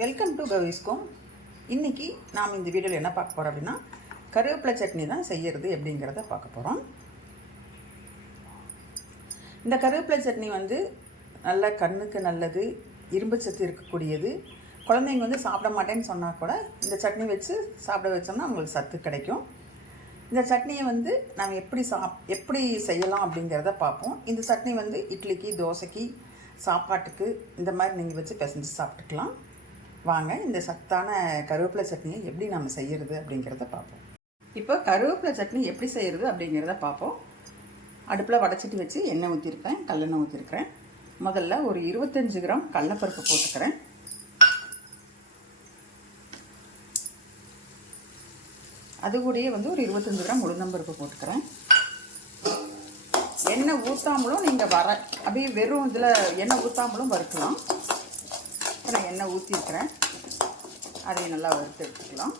Welcome to கவிஸ்கோம் இன்றைக்கி நாம் இந்த வீடியோவில் என்ன பார்க்க போகிறோம் அப்படின்னா கருவேப்பிலை சட்னி தான் செய்கிறது எப்படிங்கிறத பார்க்க போகிறோம் இந்த கருவேப்பிலை சட்னி வந்து நல்ல கண்ணுக்கு நல்லது இரும்பு சத்து இருக்கக்கூடியது. குழந்தைங்க வந்து சாப்பிட மாட்டேன்னு சொன்னால் கூட இந்த சட்னி வச்சு சாப்பிட வச்சோம்னா அவங்களுக்கு சத்து கிடைக்கும். இந்த சட்னியை வந்து நாம் எப்படி சாப் எப்படி செய்யலாம் அப்படிங்கிறத பார்ப்போம். இந்த சட்னி வந்து இட்லிக்கு தோசைக்கு சாப்பாட்டுக்கு இந்த மாதிரி நீங்கள் வச்சு பிசைஞ்சு சாப்பிட்டுக்கலாம். வாங்க இந்த சத்தான கருவேப்பிலை சட்னியை எப்படி நம்ம செய்யறது அப்படிங்கிறத பார்ப்போம். இப்போ கருவேப்பிலை சட்னி எப்படி செய்யறது அப்படிங்கிறத பார்ப்போம். அடுப்பில் வடைச்சிட்டு வச்சு எண்ணெய் ஊற்றிருக்கேன் கல்லெண்ணெய் ஊற்றிருக்கிறேன் முதல்ல ஒரு இருபத்தஞ்சு கிராம் கடலப்பருப்பு போட்டுக்கிறேன். அது கூடயே வந்து ஒரு இருபத்தஞ்சு கிராம் உளுந்தம்பருப்பு போட்டுக்கிறேன். எண்ணெய் ஊற்றாமலும் நீங்கள் வர அப்படியே வெறும் இதில் எண்ணெய் ஊற்றாமலும் வறுக்கலாம். எண்ணெய் ஊற்றிருக்கிறேன் அதையும் நல்லா வறுத்து எடுத்துக்கலாம்.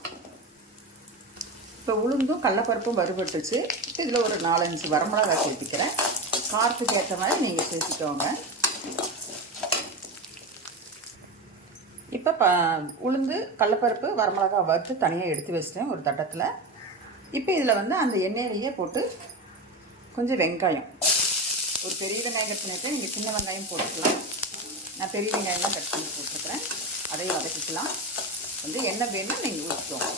இப்போ உளுந்தும் கடலப்பருப்பும் வறுபட்டுச்சு. இதில் ஒரு நாலஞ்சு வரமிளகா சேர்த்துக்கிறேன். காரத்துக்கு ஏற்ற மாதிரி நீங்கள் சேர்த்துக்கோங்க. இப்போ ப உளுந்து கடலப்பருப்பு வரமிளகா வறுத்து தனியாக எடுத்து வச்சிட்டேன் ஒரு தட்டத்தில். இப்போ இதில் வந்து அந்த எண்ணெயிலேயே போட்டு கொஞ்சம் வெங்காயம். ஒரு பெரிய வெங்காயம் நீங்கள் சின்ன வெங்காயம் போட்டுக்கலாம். நான் பெரிய வெங்காயம் தான் கட் பண்ணி போட்டுருக்குறேன். அதையும் வதக்கிக்கலாம். வந்து எண்ணெய் வேணும் நீங்கள் ஊற்றிக்கோங்க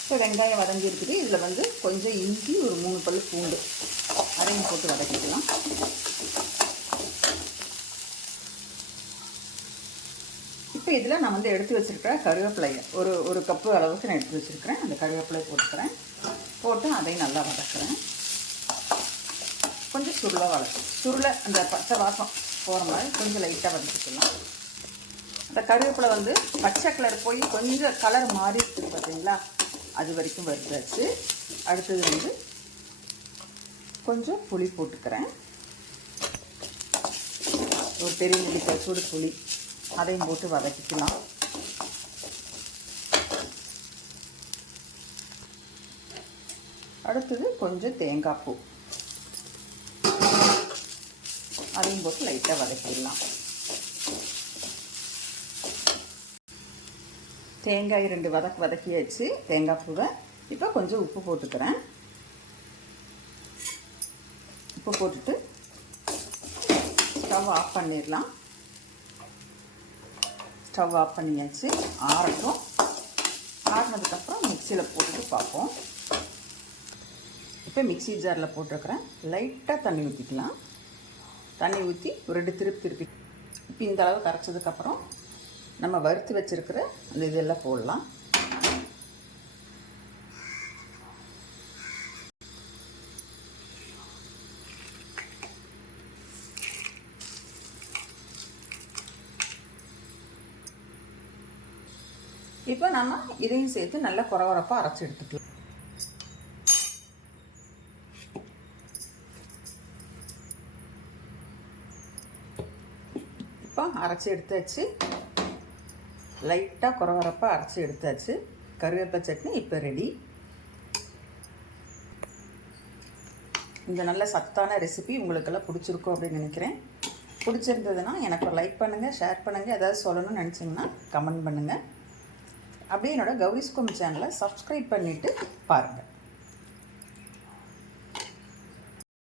இப்போ வெங்காயம் வதங்கி இருக்குது. இதில் வந்து கொஞ்சம் இஞ்சி ஒரு மூணு பல் பூண்டு. அதையும் போட்டு வதக்கிக்கலாம். இப்போ இதில் நான் வந்து எடுத்து வச்சுருக்கிற கருவேப்பிலையை ஒரு ஒரு கப்பு அளவுக்கு நான் எடுத்து வச்சுருக்கிறேன். அந்த கருவேப்பிலையை போட்டுக்கிறேன். போட்டு அதையும் நல்லா வதக்குறேன். கொஞ்சம் சுருளை வளர்க்கும் சுருளை அந்த பச்சை வாசம் போகிற மாதிரி கொஞ்சம் லைட்டாக வதக்கிக்கலாம். அந்த கருவேப்பிலை வந்து பச்சை கலர் போய் கொஞ்சம் கலர் மாறி இருக்குது பார்த்தீங்களா அது வரைக்கும் வருதாச்சு அடுத்தது வந்து கொஞ்சம் புளி போட்டுக்கிறேன். ஒரு பெரிய நெல்லிக்காய் சூடு புளி. அதையும் போட்டு வதக்கிக்கலாம். அடுத்தது கொஞ்சம் தேங்காய் பூ. அதையும் போட்டு லைட்டாக வதக்கிடலாம். தேங்காய் ரெண்டு வதக்கு வதக்கியாச்சு. தேங்காய் பூவை இப்போ கொஞ்சம் உப்பு போட்டுக்கிறேன். உப்பு போட்டுட்டு ஸ்டவ் ஆஃப் பண்ணிடலாம். ஸ்டவ் ஆஃப் பண்ணியாச்சு. ஆறட்டும். ஆறினதுக்கப்புறம் மிக்சியில் போட்டுட்டு பார்ப்போம். இப்போ மிக்சி ஜாரில் போட்டிருக்கிறேன். லைட்டாக தண்ணி ஊற்றிக்கலாம் தண்ணி ஊற்றி ஒரு ரெண்டு திருப்பி திருப்பி. இப்போ இந்த அளவு கரைச்சதுக்கப்புறம் நம்ம வறுத்து வச்சுருக்கிற அந்த இதெல்லாம் போடலாம். இப்போ நம்ம இதையும் சேர்த்து நல்லா குறவரப்பாக அரைச்சி எடுத்துக்கலாம். இப்போ அரைச்சி எடுத்தாச்சு. லைட்டாக குறவரப்பாக அரைச்சி எடுத்தாச்சு. கருவேப்பை சட்னி இப்போ ரெடி இந்த நல்ல சத்தான ரெசிபி உங்களுக்கெல்லாம் பிடிச்சிருக்கும் அப்படின்னு நினைக்கிறேன். பிடிச்சிருந்ததுன்னா எனக்கு ஒரு லைக் பண்ணுங்கள் ஷேர் பண்ணுங்கள் ஏதாவது சொல்லணும்னு நினச்சிங்கன்னா கமெண்ட் பண்ணுங்கள் அப்படியே என்னோட கௌரிஸ்கோம் சேனலை சப்ஸ்கிரைப் பண்ணிவிட்டு பாருங்கள்